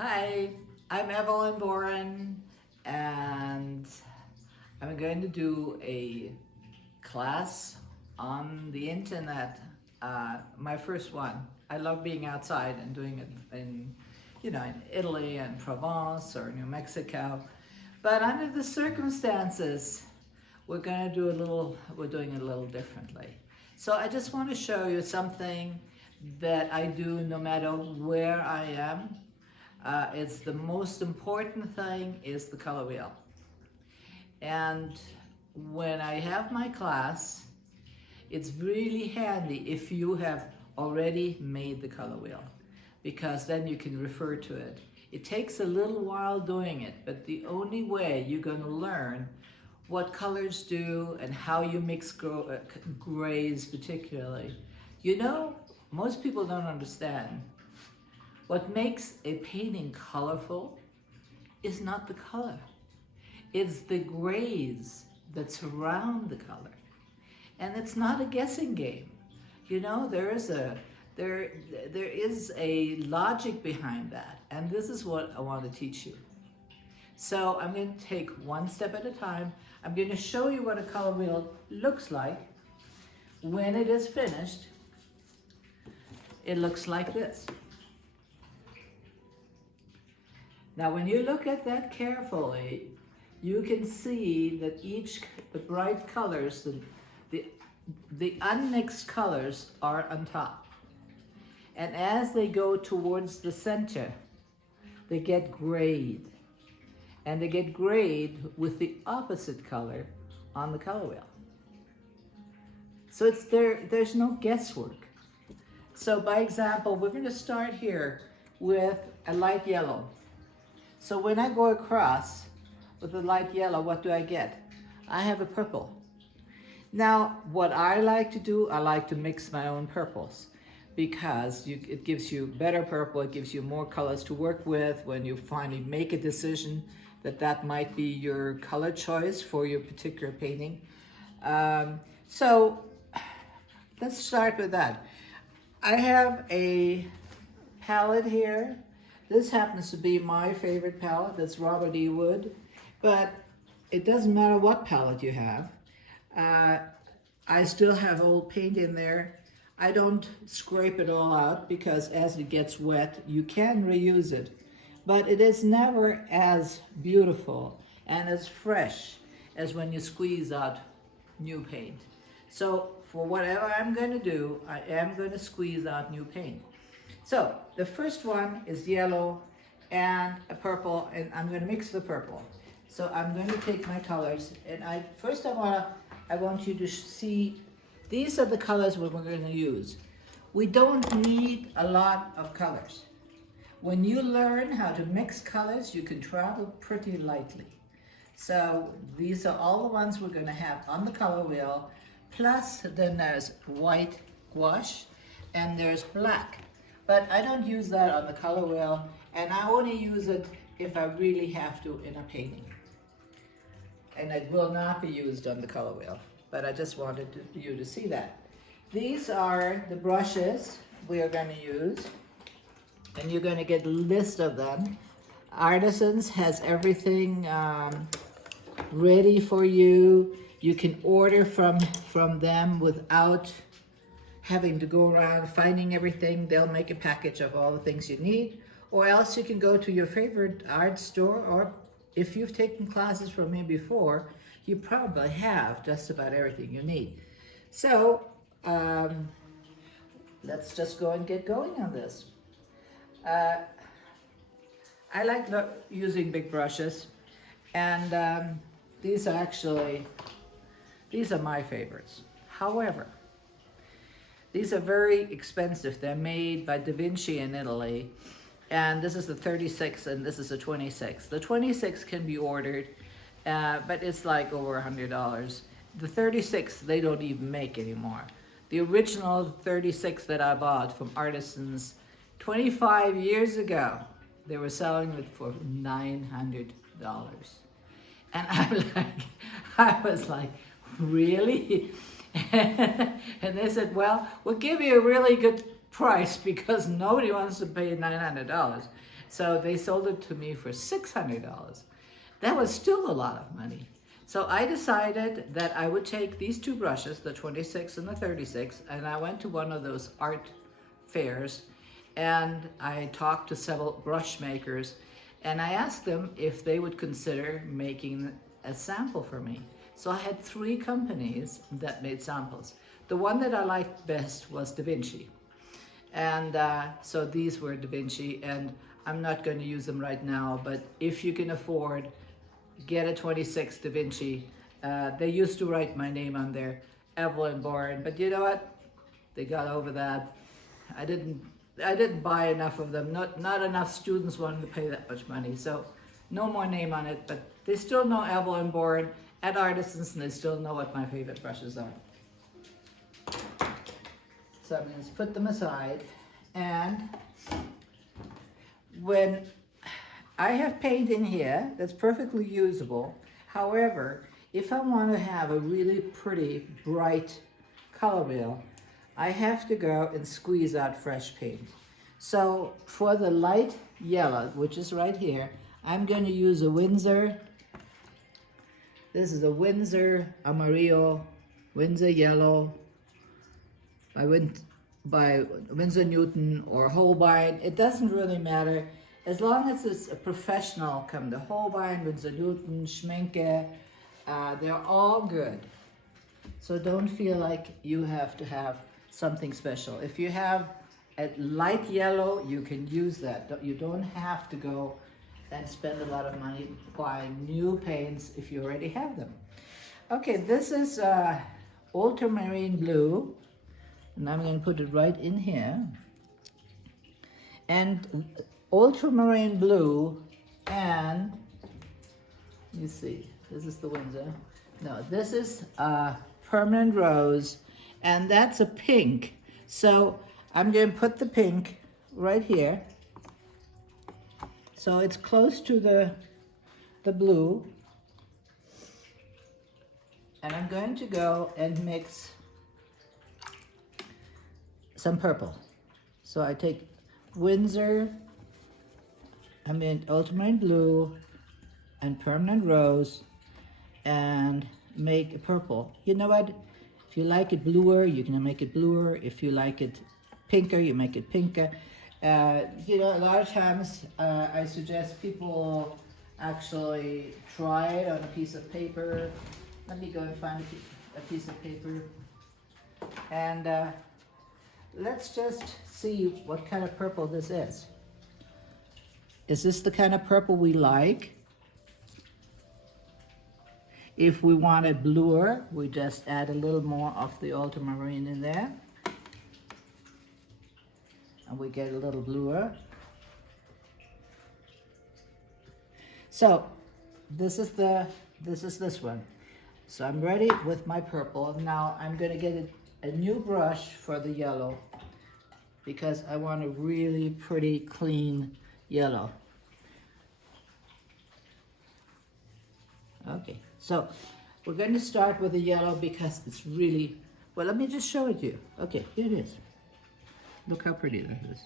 Hi, I'm Evelyne Boren, and I'm going to do a class on the internet, my first one. I love being outside and doing it in Italy and Provence or New Mexico. But under the circumstances, we're doing it a little differently. So I just want to show you something that I do no matter where I am. It's the most important thing is the color wheel. And when I have my class, it's really handy if you have already made the color wheel, because then you can refer to it. It takes a little while doing it, but the only way you're going to learn what colors do and how you mix grays particularly. Most people don't understand. What makes a painting colorful is not the color. It's the grays that surround the color. And it's not a guessing game. There is a logic behind that. And this is what I want to teach you. So I'm going to take one step at a time. I'm going to show you what a color wheel looks like. When it is finished, it looks like this. Now, when you look at that carefully, you can see that the bright colors, the unmixed colors are on top. And as they go towards the center, they get grayed. And they get grayed with the opposite color on the color wheel. So there's no guesswork. So by example, we're going to start here with a light yellow. So when I go across with the light yellow, what do I get? I have a purple. Now, what I like to do, I like to mix my own purples, because it gives you better purple, it gives you more colors to work with when you finally make a decision that might be your color choice for your particular painting. So let's start with that. I have a palette here. This happens to be my favorite palette. That's Robert E. Wood, but it doesn't matter what palette you have. I still have old paint in there. I don't scrape it all out, because as it gets wet, you can reuse it, but it is never as beautiful and as fresh as when you squeeze out new paint. So for whatever I'm going to do, I am going to squeeze out new paint. So the first one is yellow and a purple, and I'm going to mix the purple. So I'm going to take my colors, and I want you to see, these are the colors we're going to use. We don't need a lot of colors. When you learn how to mix colors, you can travel pretty lightly. So these are all the ones we're going to have on the color wheel. Plus then there's white gouache and there's black. But I don't use that on the color wheel, and I only use it if I really have to in a painting. And it will not be used on the color wheel, but I just wanted you to see that. These are the brushes we are going to use, and you're going to get a list of them. Artisans has everything ready for you. You can order from them without having to go around finding everything. They'll make a package of all the things you need, or else you can go to your favorite art store, or if you've taken classes from me before, you probably have just about everything you need. So let's just go and get going on this. I like using big brushes, and these are my favorites. However, these are very expensive. They're made by Da Vinci in Italy. And this is the 36 and this is the 26. The 26 can be ordered, but it's like over $100. The 36, they don't even make anymore. The original 36 that I bought from Artisans 25 years ago, they were selling it for $900. And I was like, really? And they said, well, we'll give you a really good price because nobody wants to pay $900. So they sold it to me for $600. That was still a lot of money. So I decided that I would take these two brushes, the 26 and the 36, and I went to one of those art fairs, and I talked to several brush makers, and I asked them if they would consider making a sample for me. So I had 3 companies that made samples. The one that I liked best was Da Vinci. And so these were Da Vinci, and I'm not going to use them right now, but if you can afford, get a 26 Da Vinci. They used to write my name on there, Evelyne Boren, but you know what? They got over that. I didn't buy enough of them. Not enough students wanted to pay that much money, so no more name on it, but they still know Evelyne Boren at Artisans, and they still know what my favorite brushes are. So I'm going to put them aside, and when I have paint in here that's perfectly usable, however, if I want to have a really pretty, bright color wheel, I have to go and squeeze out fresh paint. So for the light yellow, which is right here, I'm going to use a Winsor. This is a Winsor Amarillo, Winsor Yellow, by Winsor Newton or Holbein. It doesn't really matter. As long as it's a professional, come to Holbein, Winsor Newton, Schminke, they're all good. So don't feel like you have to have something special. If you have a light yellow, you can use that. You don't have to go and spend a lot of money buying new paints if you already have them. Okay, this is ultramarine blue, and I'm going to put it right in here. And ultramarine blue, and you see, this is the Winsor. No, this is permanent rose, and that's a pink. So I'm going to put the pink right here, so it's close to the blue, and I'm going to go and mix some purple. So I take Winsor, ultramarine blue and permanent rose, and make a purple. You know what? If you like it bluer, you can make it bluer. If you like it pinker, you make it pinker. You know, a lot of times I suggest people actually try it on a piece of paper. Let me go and find a piece of paper. And let's just see what kind of purple this is. Is this the kind of purple we like? If we want it bluer, we just add a little more of the ultramarine in there, and we get a little bluer. So this is this one. So I'm ready with my purple. Now I'm going to get a new brush for the yellow, because I want a really pretty clean yellow. Okay, so we're going to start with the yellow because it's really, well, let me just show it to you. Okay, here it is. Look how pretty that is.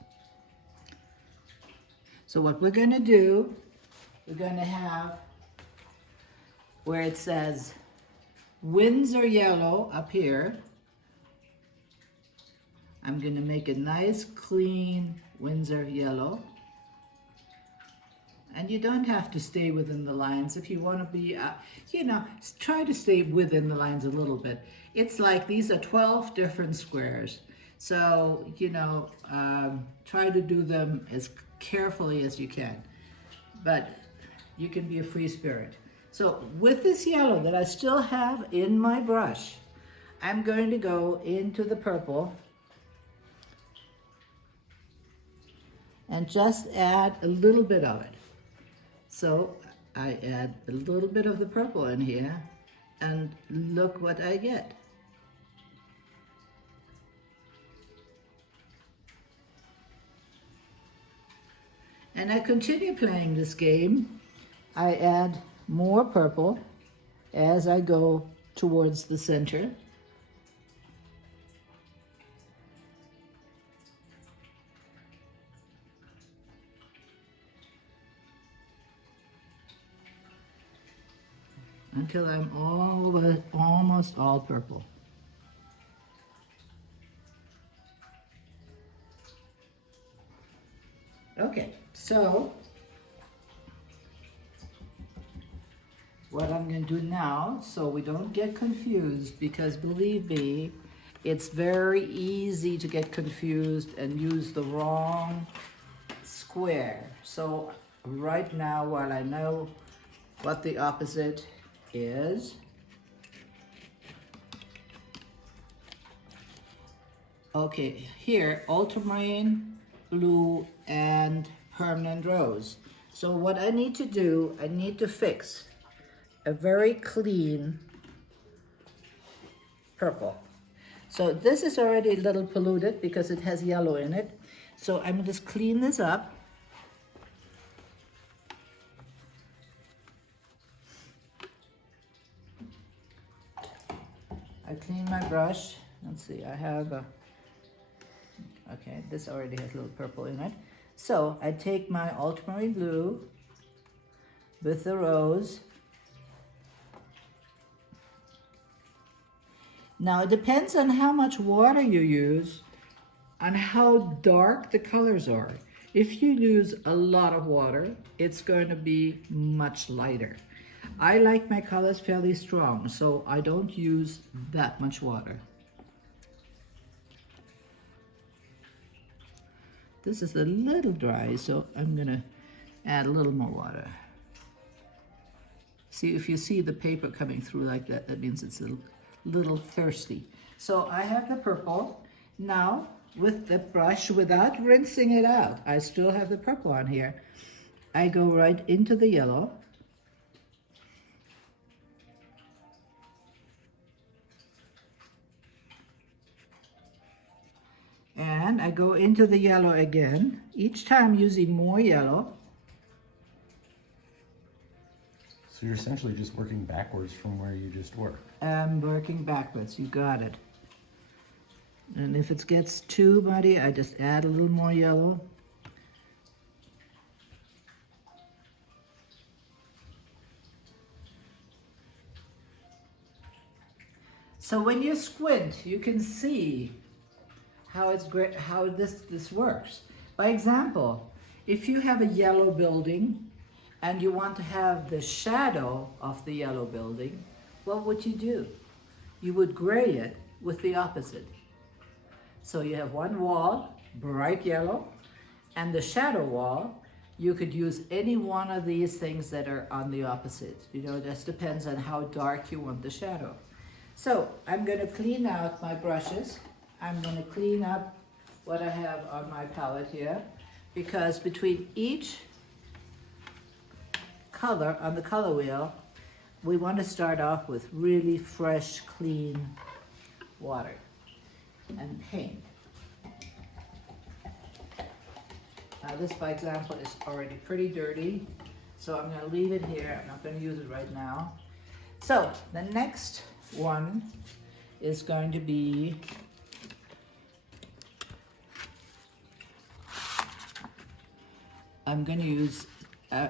So what we're going to do, we're going to have where it says Winsor yellow up here. I'm going to make a nice clean Winsor yellow. And you don't have to stay within the lines. If you want to be, you know, try to stay within the lines a little bit. It's like these are 12 different squares. So, you know, try to do them as carefully as you can. But you can be a free spirit. So with this yellow that I still have in my brush, I'm going to go into the purple and just add a little bit of it. So I add a little bit of the purple in here, and look what I get. And I continue playing this game. I add more purple as I go towards the center. until I'm almost all purple. Okay, so what I'm going to do now, so we don't get confused, because believe me, it's very easy to get confused and use the wrong square. So right now, while I know what the opposite is, okay, here, ultramarine, blue, and permanent rose. So what I need to do, I need to fix a very clean purple. So this is already a little polluted because it has yellow in it. So I'm going to just clean this up. I clean my brush. Let's see, I have a, okay, this already has a little purple in it. So I take my ultramarine blue with the rose. Now it depends on how much water you use and how dark the colors are. If you use a lot of water, it's going to be much lighter. I like my colors fairly strong, so I don't use that much water. This is a little dry, so I'm gonna add a little more water. See, if you see the paper coming through like that, that means it's a little thirsty. So I have the purple. Now, with the brush, without rinsing it out, I still have the purple on here. I go right into the yellow. And I go into the yellow again, each time using more yellow. So you're essentially just working backwards from where you just were. I'm working backwards, you got it. And if it gets too muddy, I just add a little more yellow. So when you squint, you can see how it's great, how this works. By example, if you have a yellow building and you want to have the shadow of the yellow building, what would you do? You would gray it with the opposite. So you have one wall, bright yellow, and the shadow wall, you could use any one of these things that are on the opposite. You know, it just depends on how dark you want the shadow. So I'm going to clean out my brushes. I'm going to clean up what I have on my palette here, because between each color on the color wheel, we want to start off with really fresh, clean water and paint. Now this, by example, is already pretty dirty, so I'm going to leave it here. I'm not going to use it right now. So the next one is going to be I'm going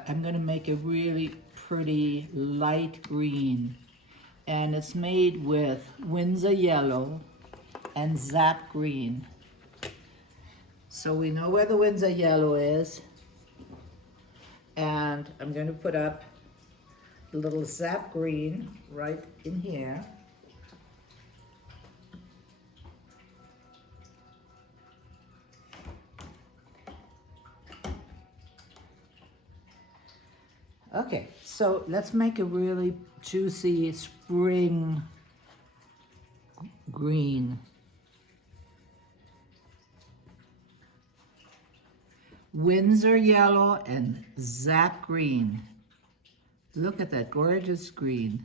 to make a really pretty light green, and it's made with Windsor yellow and Zap green. So we know where the Windsor yellow is, and I'm going to put up the little Zap green right in here. Okay, so let's make a really juicy spring green. Windsor yellow and Zap green. Look at that gorgeous green.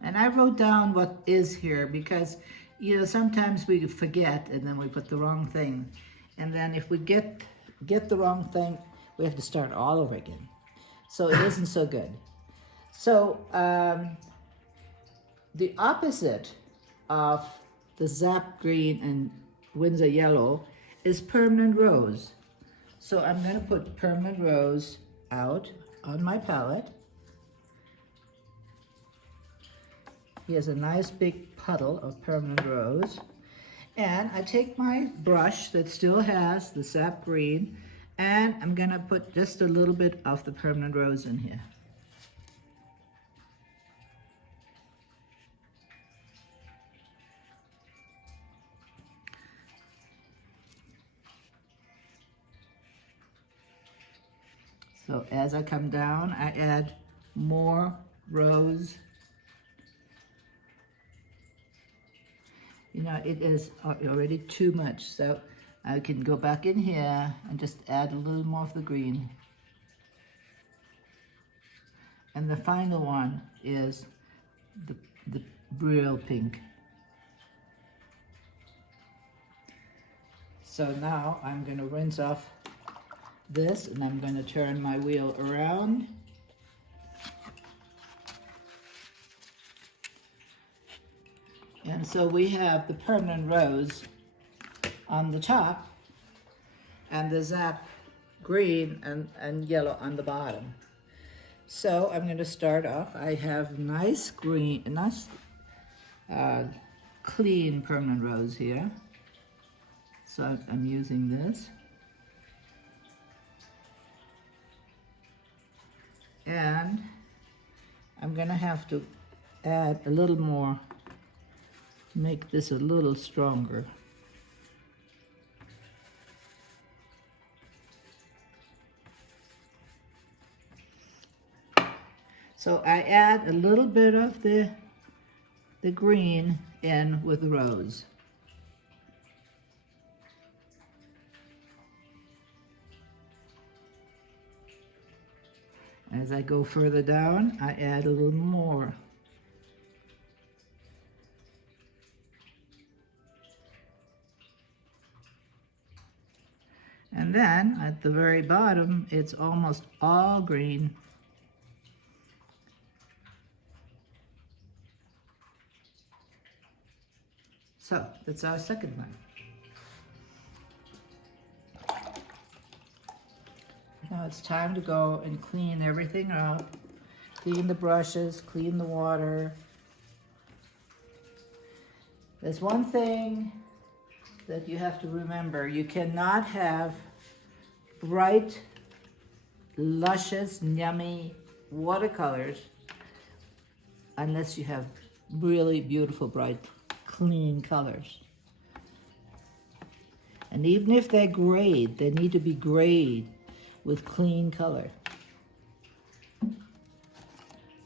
And I wrote down what is here because, you know, sometimes we forget and then we put the wrong thing. And then if we get the wrong thing, we have to start all over again. So it isn't so good. So the opposite of the Zap green and Windsor yellow is permanent rose. So I'm going to put permanent rose out on my palette. Here's a nice big puddle of permanent rose. And I take my brush that still has the sap green, and I'm gonna put just a little bit of the permanent rose in here. So as I come down, I add more rose. You know, it is already too much, so I can go back in here and just add a little more of the green. And the final one is the real pink. So now I'm going to rinse off this, and I'm going to turn my wheel around. And so we have the permanent rose on the top and the zap green and yellow on the bottom. So I'm going to start off. I have nice green, nice clean permanent rose here. So I'm using this. And I'm going to have to add a little more to make this a little stronger. So I add a little bit of the green in with the rose. As I go further down, I add a little more. And then at the very bottom, it's almost all green. So that's our second one. Now it's time to go and clean everything up. Clean the brushes, clean the water. There's one thing that you have to remember. You cannot have bright, luscious, yummy watercolors unless you have really beautiful, bright, clean colors. And even if they're grayed, they need to be grayed with clean color.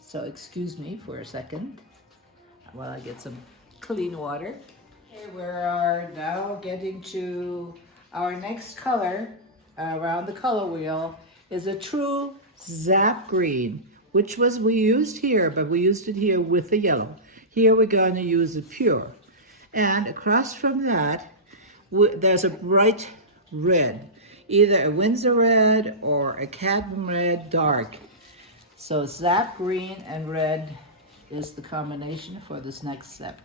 So excuse me for a second while I get some clean water. Okay, we are now getting to our next color around the color wheel is a true zap green, which was we used here, but we used it here with the yellow. Here we're going to use the pure. And across from that, there's a bright red. Either a Windsor red or a cadmium red dark. So zap green and red is the combination for this next step.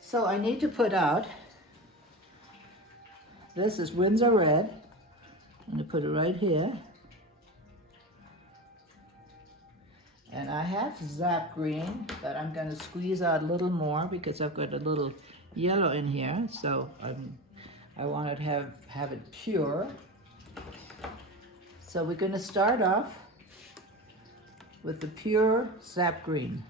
So I need to put out, this is Windsor red. I'm going to put it right here. And I have zap green, but I'm going to squeeze out a little more because I've got a little yellow in here. So I want to have it pure. So we're going to start off with the pure zap green.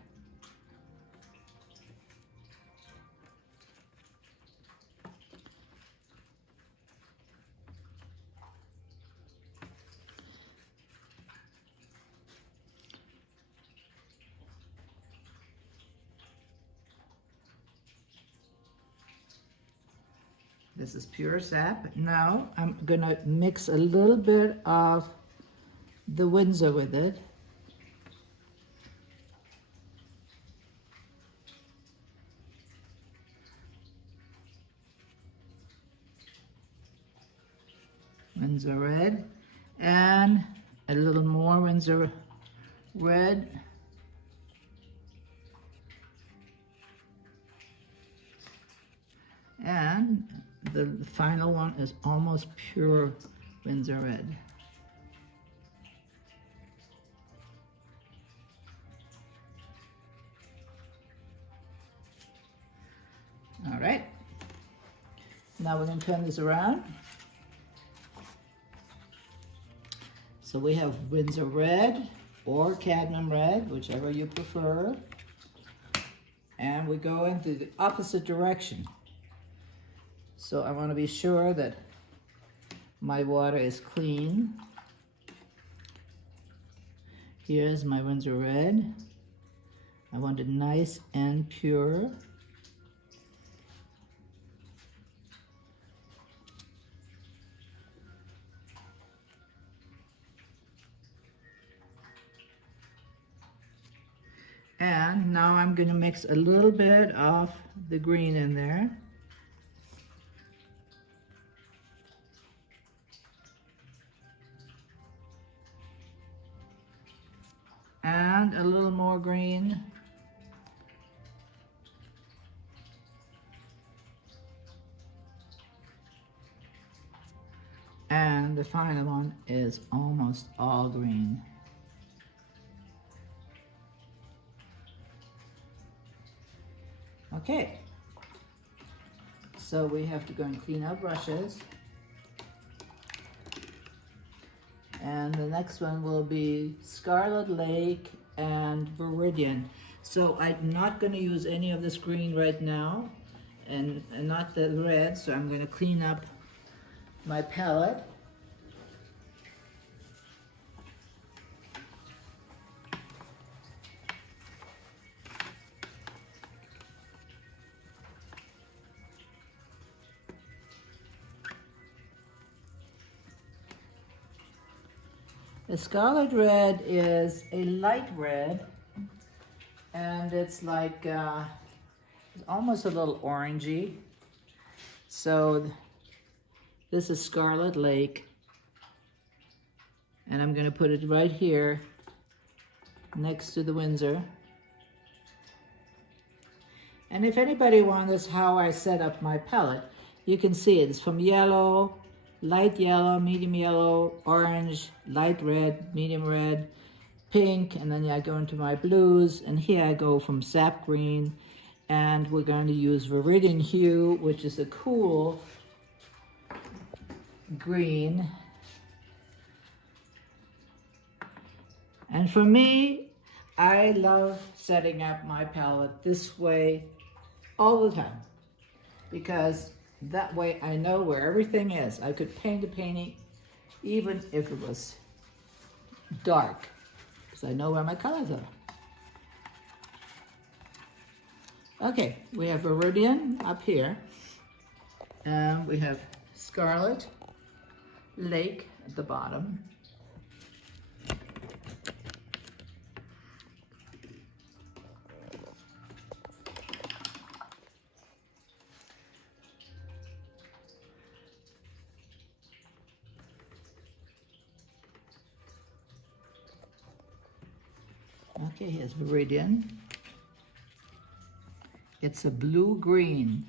This is pure sap. Now I'm gonna mix a little bit of the Windsor with it. Windsor red, and a little more Windsor red. And the final one is almost pure Windsor red. All right, now we're going to turn this around. So we have Windsor red or cadmium red, whichever you prefer. And we go into the opposite direction. So I want to be sure that my water is clean. Here's my Windsor red. I want it nice and pure. And now I'm going to mix a little bit of the green in there. And a little more green. And the final one is almost all green. Okay, so we have to go and clean our brushes. And the next one will be Scarlet Lake and Viridian. So I'm not going to use any of this green right now, and not the red, so I'm going to clean up my palette. The Scarlet Red is a light red, and it's like, it's almost a little orangey. So this is Scarlet Lake, and I'm going to put it right here next to the Windsor. And if anybody wonders how I set up my palette, you can see it. It's from yellow, light yellow, medium yellow, orange, light red, medium red, pink, and then I go into my blues, and here I go from sap green, and we're going to use Viridian Hue, which is a cool green. And for me, I love setting up my palette this way all the time, because that way I know where everything is. I could paint a painting even if it was dark, because I know where my colors are. Okay, we have Viridian up here, and we have Scarlet Lake at the bottom. Okay, here's Viridian. It's a blue-green.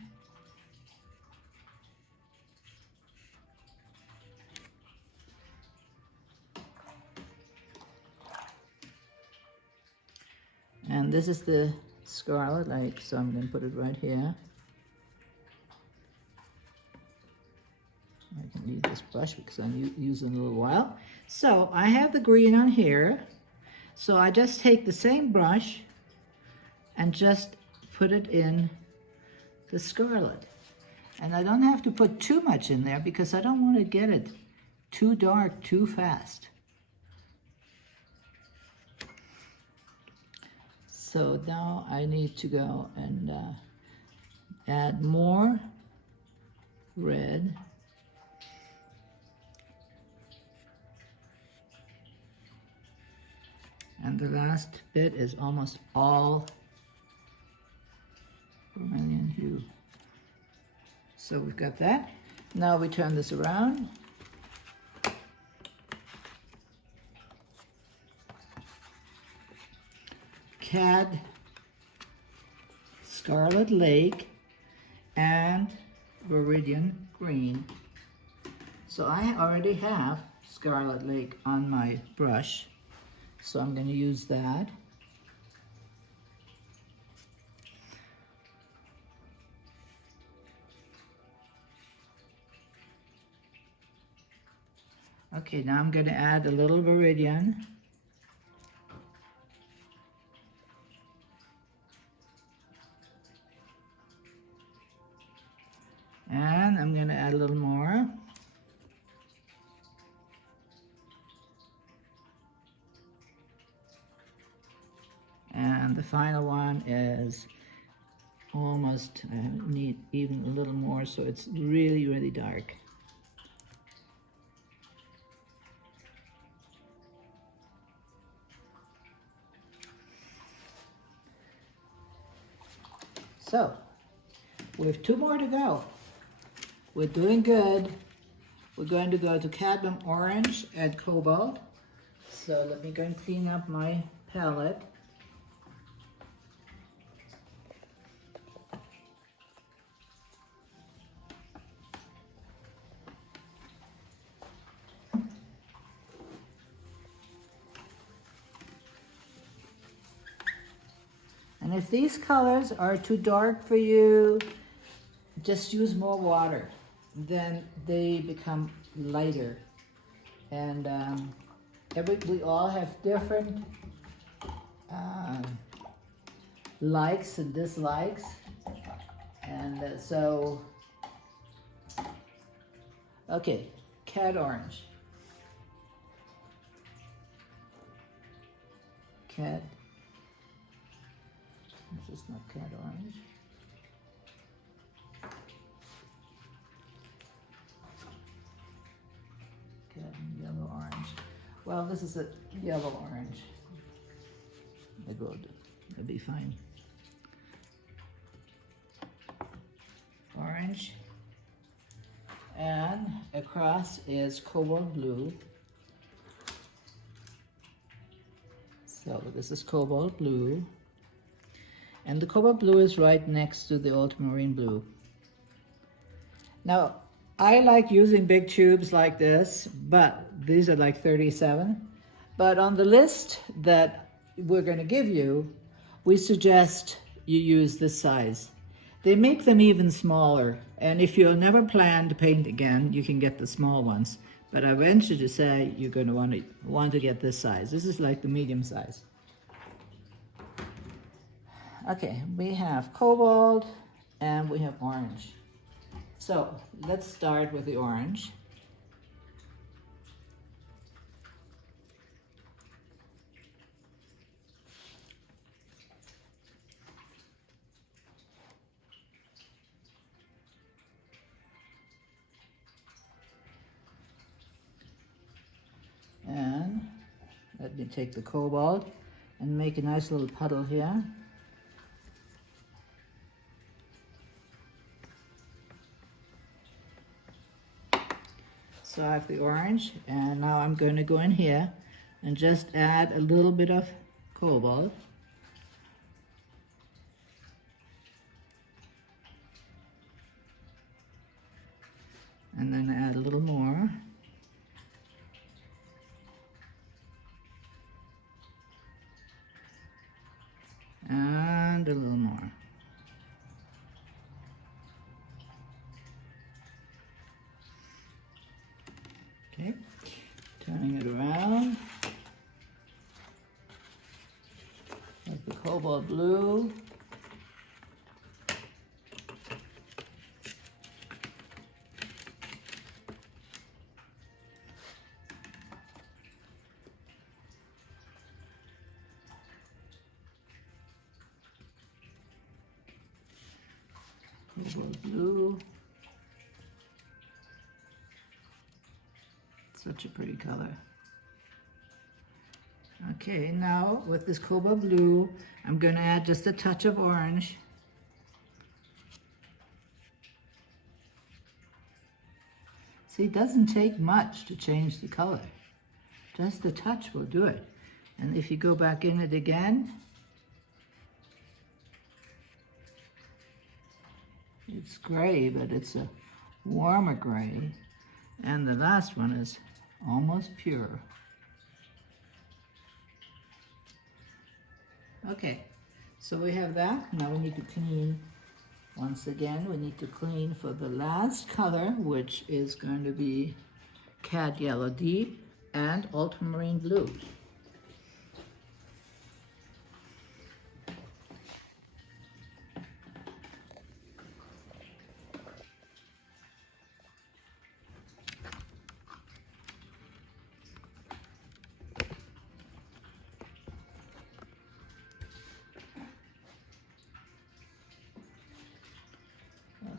And this is the Scarlet Lake, so I'm going to put it right here. I can leave this brush because I'm using it a little while. So I have the green on here. So I just take the same brush and just put it in the scarlet. And I don't have to put too much in there because I don't want to get it too dark too fast. So now I need to go and add more red. And the last bit is almost all vermilion hue. So we've got that. Now we turn this around. Cad, Scarlet Lake, and Viridian green. So I already have Scarlet Lake on my brush, so I'm going to use that. Okay, now I'm going to add a little Viridian. And I'm going to add a little more. And the final one is almost, I need even a little more, so it's really, really dark. So, we have 2 more to go. We're doing good. We're going to go to cadmium orange and cobalt. So let me go and clean up my palette. And if these colors are too dark for you, just use more water. Then they become lighter. And we all have different likes and dislikes. And so, okay, cad orange. Cad. This is not cad orange. Cad yellow orange. Well, this is a yellow orange. It'll be fine. Orange. And across is cobalt blue. So this is cobalt blue. And the cobalt blue is right next to the ultramarine blue. Now, I like using big tubes like this, but these are like 37. But on the list that we're going to give you, we suggest you use this size. They make them even smaller, and if you'll never plan to paint again, you can get the small ones. But I venture to say you're going to want to get this size. This is like the medium size. Okay, we have cobalt and we have orange. So let's start with the orange. And let me take the cobalt and make a nice little puddle here. So I have the orange, and now I'm going to go in here and just add a little bit of cobalt. And then add a little more. And a little more. Okay, turning it around. There's the cobalt blue. Cobalt blue. Such a pretty color. Okay, now with this cobalt blue, I'm going to add just a touch of orange. See, it doesn't take much to change the color. Just a touch will do it. And if you go back in it again, it's gray, but it's a warmer gray, and the last one is almost pure. Okay, so we have that. Now we need to clean. Once again, we need to clean for the last color, which is going to be Cad Yellow Deep and Ultramarine Blue.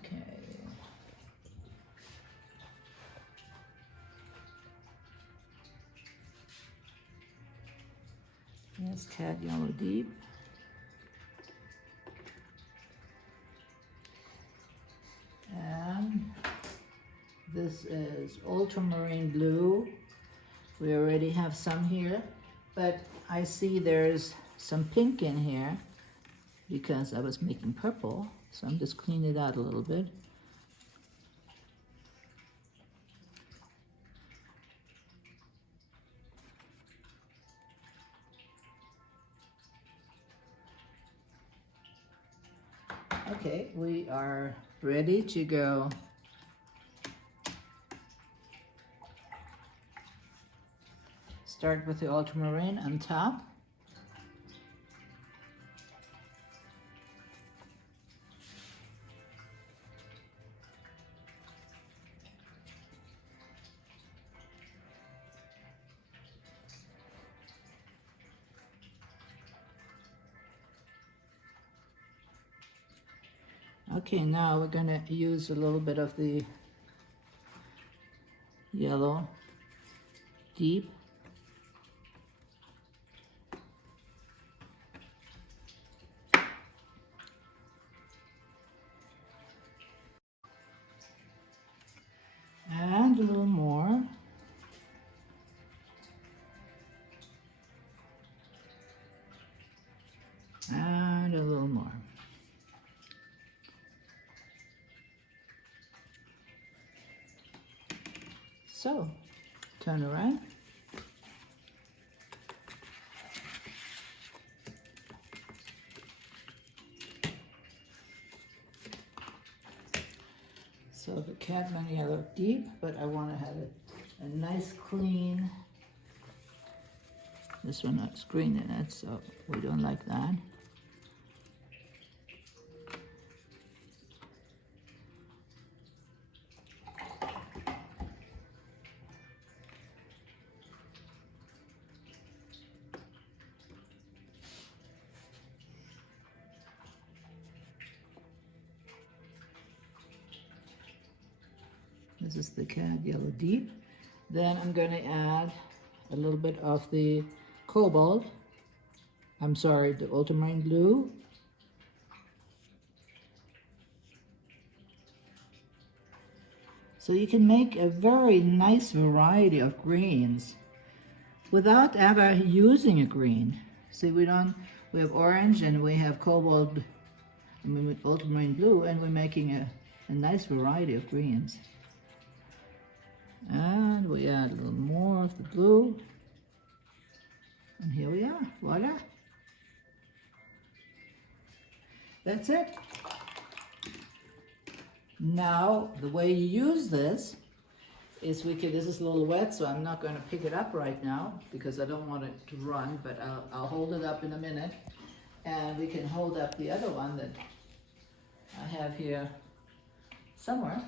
Okay. Yes, Cad Yellow Deep. And this is Ultramarine Blue. We already have some here, but I see there's some pink in here because I was making purple. So I'm just cleaning it out a little bit. Okay, we are ready to go. Start with the ultramarine on top. Okay, now we're going to use a little bit of the yellow deep. And a little more. And a little more. So, turn around. So the cadmium yellow deep, but I want to have it a nice clean. This one has green in it, so we don't like that. This is the Cad Yellow Deep. Then I'm going to add a little bit of the Cobalt. I'm sorry, the Ultramarine Blue. So you can make a very nice variety of greens without ever using a green. See, we have orange and we have Cobalt, Ultramarine Blue, and we're making a nice variety of greens. And we add a little more of the blue. And here we are, voila. That's it. Now, the way you use this is this is a little wet, so I'm not going to pick it up right now because I don't want it to run, but I'll hold it up in a minute. And we can hold up the other one that I have here somewhere.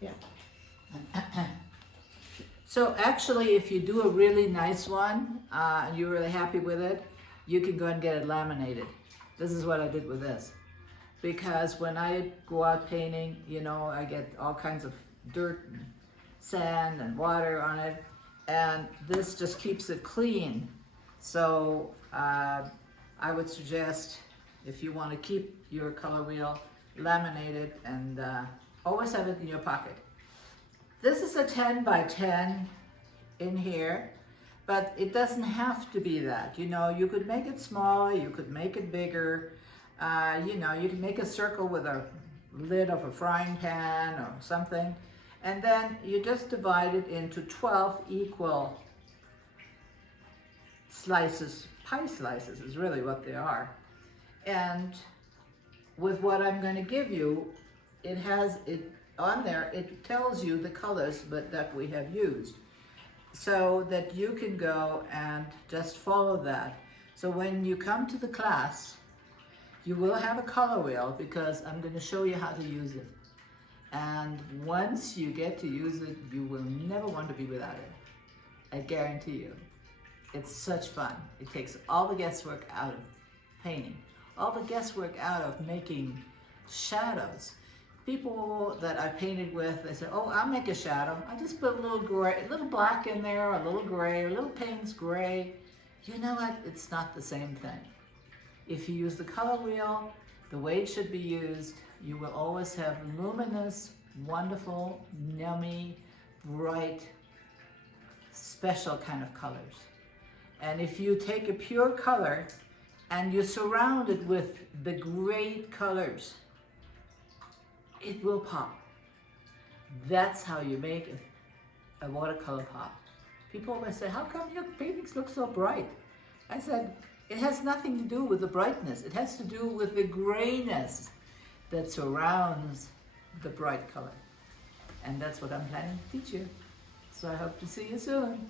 Yeah. So actually, if you do a really nice one, and you're really happy with it, you can go and get it laminated. This is what I did with this. Because when I go out painting, you know, I get all kinds of dirt, and sand, and water on it, and this just keeps it clean. So I would suggest, if you want to keep your color wheel laminated, and always have it in your pocket. This is a 10 by 10 in here, but it doesn't have to be that. You know, you could make it smaller, you could make it bigger. You know, you can make a circle with a lid of a frying pan or something. And then you just divide it into 12 equal slices. Pie slices is really what they are. And with what I'm going to give you, it has it on there, it tells you the colors that we have used, so that you can go and just follow that. So when you come to the class, you will have a color wheel because I'm going to show you how to use it. And once you get to use it, you will never want to be without it. I guarantee you. It's such fun. It takes all the guesswork out of painting, all the guesswork out of making shadows. People that I painted with, they say, oh, I'll make a shadow. I just put a little gray, a little black in there, a little gray, a little Payne's gray. You know what? It's not the same thing. If you use the color wheel the way it should be used, you will always have luminous, wonderful, yummy, bright, special kind of colors. And if you take a pure color and you surround it with the great colors, it will pop. That's how you make a watercolor pop. People always say, how come your paintings look so bright? I said, it has nothing to do with the brightness. It has to do with the grayness that surrounds the bright color. And that's what I'm planning to teach you. So I hope to see you soon.